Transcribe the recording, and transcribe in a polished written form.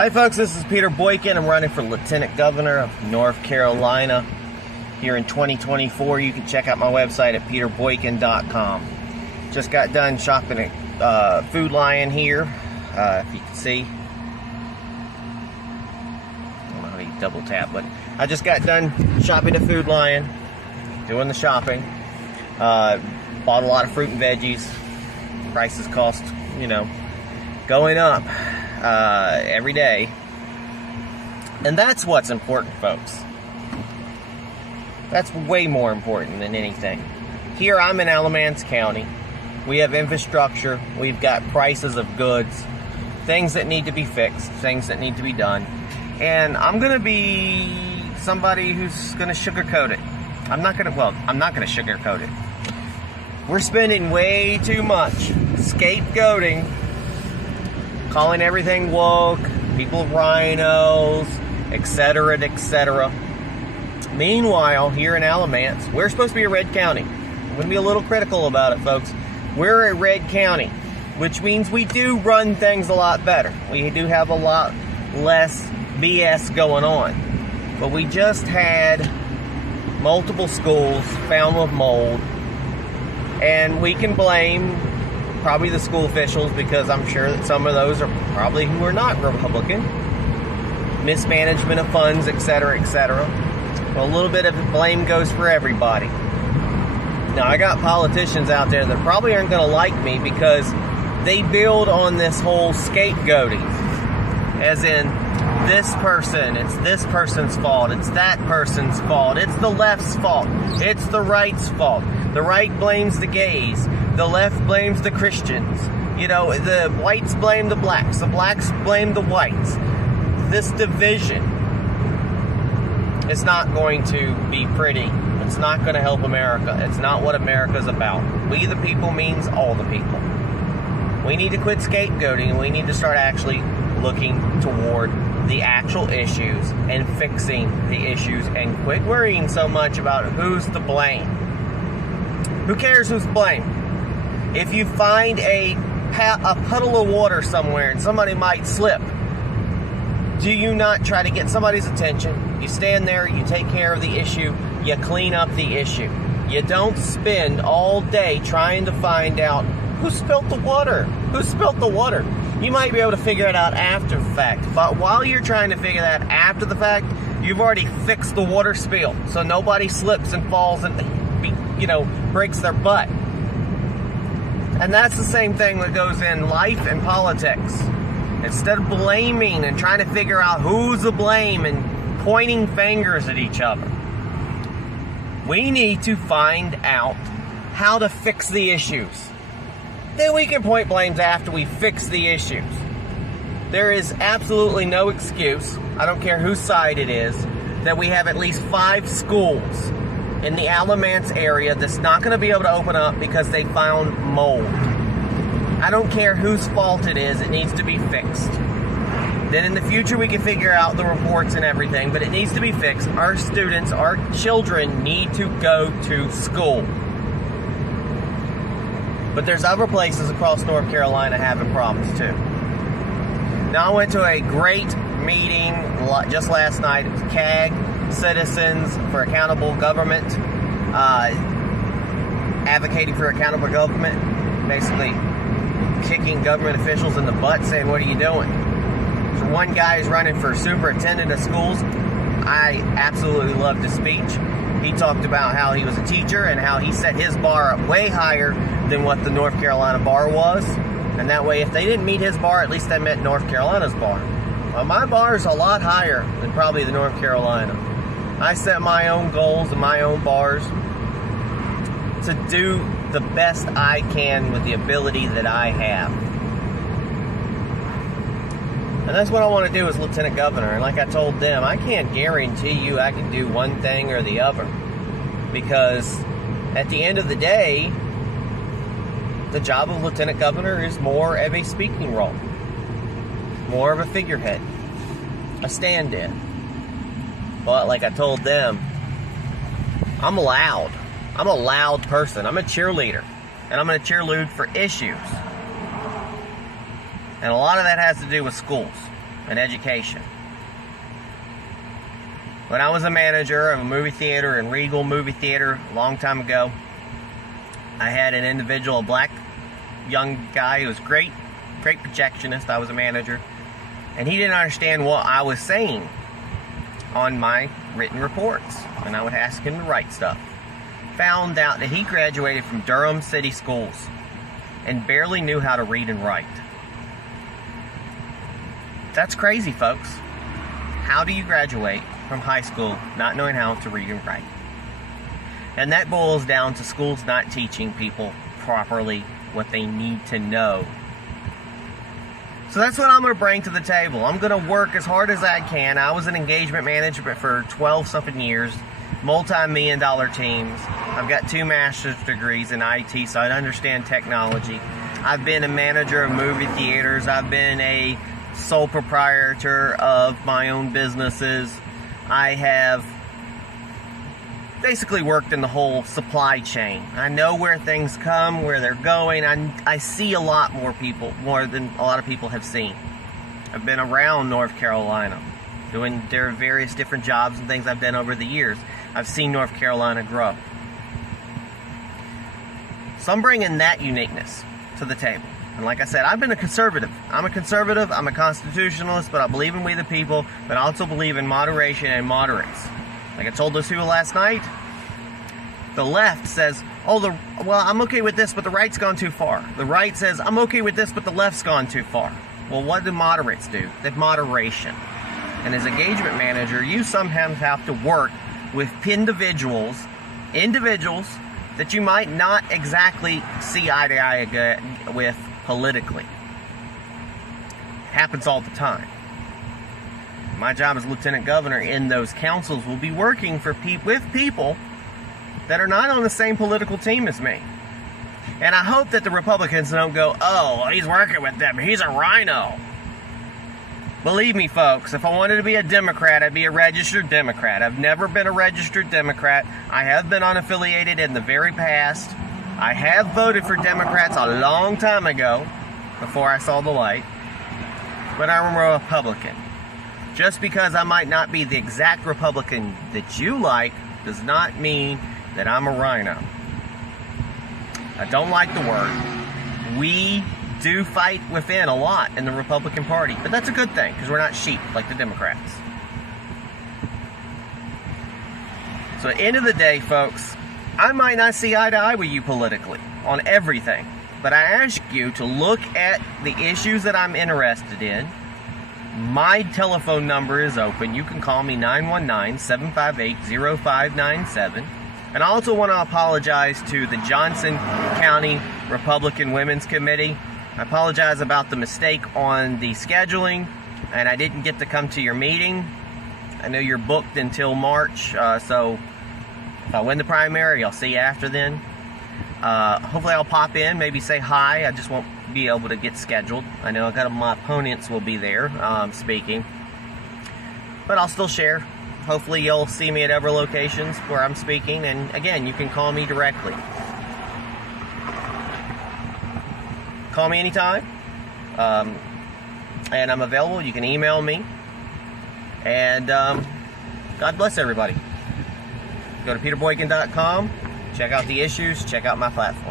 Hi folks, this is Peter Boykin. I'm running for Lieutenant Governor of North Carolina here in 2024. You can check out my website at peterboykin.com. Just got done shopping at Food Lion here, if you can see. I don't know how you double tap, but I just got done shopping at Food Lion, doing the shopping. Bought a lot of fruit and veggies. Prices cost, going up every day. And that's what's important, folks. That's way more important than anything. Here I'm in Alamance County. We have infrastructure. We've got prices of goods, things that need to be fixed, things that need to be done. And I'm going to be somebody who's going to sugarcoat it. I'm not going to sugarcoat it. We're spending way too much scapegoating, calling everything woke, people rhinos, etc., etc. Meanwhile, here in Alamance, we're supposed to be a red county. I'm going to be a little critical about it, folks. We're a red county, which means we do run things a lot better. We do have a lot less BS going on. But we just had multiple schools found with mold, and we can blame probably the school officials, because I'm sure that some of those are probably who are not Republican. Mismanagement of funds, etc., etc. Well, a little bit of blame goes for everybody. Now, I got politicians out there that probably aren't going to like me because they build on this whole scapegoating. As in, this person, it's this person's fault, it's that person's fault, it's the left's fault, it's the right's fault. The right blames the gays, the left blames the Christians. The whites blame the blacks blame the whites. This division is not going to be pretty. It's not going to help America. It's not what America's about. We the people means all the people. We need to quit scapegoating, and we need to start actually looking toward the actual issues and fixing the issues, and quit worrying so much about who's to blame. Who cares who's to blame? If you find a puddle of water somewhere and somebody might slip, do you not try to get somebody's attention? You stand there, you take care of the issue, you clean up the issue. You don't spend all day trying to find out who spilt the water. Who spilt the water? You might be able to figure it out after the fact, but while you're trying to figure that after the fact, you've already fixed the water spill, so nobody slips and falls and breaks their butt. And that's the same thing that goes in life and politics. Instead of blaming and trying to figure out who's to blame and pointing fingers at each other, we need to find out how to fix the issues. Then we can point blames after we fix the issues. There is absolutely no excuse, I don't care whose side it is, that we have at least 5 schools in the Alamance area that's not going to be able to open up because they found mold. I don't care whose fault it is, it needs to be fixed. Then in the future we can figure out the reports and everything, but it needs to be fixed. Our students, our children need to go to school. But there's other places across North Carolina having problems too. Now, I went to a great meeting just last night. It was CAG, Citizens for Accountable Government, advocating for accountable government, basically kicking government officials in the butt, saying, what are you doing? So one guy is running for superintendent of schools. I absolutely loved his speech. He talked about how he was a teacher and how he set his bar up way higher than what the North Carolina bar was. And that way, if they didn't meet his bar, at least they met North Carolina's bar. Well, my bar is a lot higher than probably the North Carolina. I set my own goals and my own bars to do the best I can with the ability that I have. And that's what I want to do as Lieutenant Governor. And like I told them, I can't guarantee you I can do one thing or the other. Because at the end of the day, the job of Lieutenant Governor is more of a speaking role. More of a figurehead. A stand-in. But like I told them, I'm loud. I'm a loud person. I'm a cheerleader. And I'm going to cheerlead for issues. And a lot of that has to do with schools. an education. When I was a manager of a movie theater in Regal Movie Theater a long time ago, I had an individual, a black young guy who was great projectionist. I was a manager, and he didn't understand what I was saying on my written reports, and I would ask him to write stuff. Found out that he graduated from Durham City Schools and barely knew how to read and write. That's crazy, folks. How do you graduate from high school not knowing how to read and write? And that boils down to schools not teaching people properly what they need to know. So that's what I'm going to bring to the table. I'm going to work as hard as I can. I was an engagement manager for 12-something years, multi-million-dollar teams. I've got 2 master's degrees in IT, so I understand technology. I've been a manager of movie theaters. I've been a sole proprietor of my own businesses. I have basically worked in the whole supply chain. I know where things come, where they're going. I see a lot more than a lot of people have seen. I've been around North Carolina, doing their various different jobs and things I've done over the years. I've seen North Carolina grow. So I'm bringing that uniqueness to the table. And like I said, I've been a conservative. I'm a conservative, I'm a constitutionalist, but I believe in we the people, but I also believe in moderation and moderates. Like I told those people last night, the left says, well, I'm okay with this, but the right's gone too far. The right says, I'm okay with this, but the left's gone too far. Well, what do moderates do? They have moderation. And as engagement manager, you sometimes have to work with individuals that you might not exactly see eye to eye with politically. It happens all the time. My job as lieutenant governor in those councils will be working with people that are not on the same political team as me. And I hope that the Republicans don't go, oh, he's working with them, he's a rhino. Believe me, folks, if I wanted to be a Democrat, I'd be a registered Democrat. I've never been a registered Democrat. I have been unaffiliated in the very past. I have voted for Democrats a long time ago, before I saw the light. But I'm a Republican. Just because I might not be the exact Republican that you like does not mean that I'm a rhino. I don't like the word. We do fight within a lot in the Republican Party, but that's a good thing because we're not sheep like the Democrats. So at the end of the day, folks, I might not see eye to eye with you politically on everything, but I ask you to look at the issues that I'm interested in. My telephone number is open. You can call me 919-758-0597. And I also want to apologize to the Johnson County Republican Women's Committee. I apologize about the mistake on the scheduling, and I didn't get to come to your meeting. I know you're booked until March, so if I win the primary, I'll see you after then. Hopefully I'll pop in, maybe say hi. I just won't be able to get scheduled. I know my opponents will be there speaking, but I'll still share. Hopefully you'll see me at other locations where I'm speaking, and again, you can call me directly. Call me anytime, and I'm available. You can email me, and God bless everybody. Go to peterboykin.com, check out the issues, check out my platform.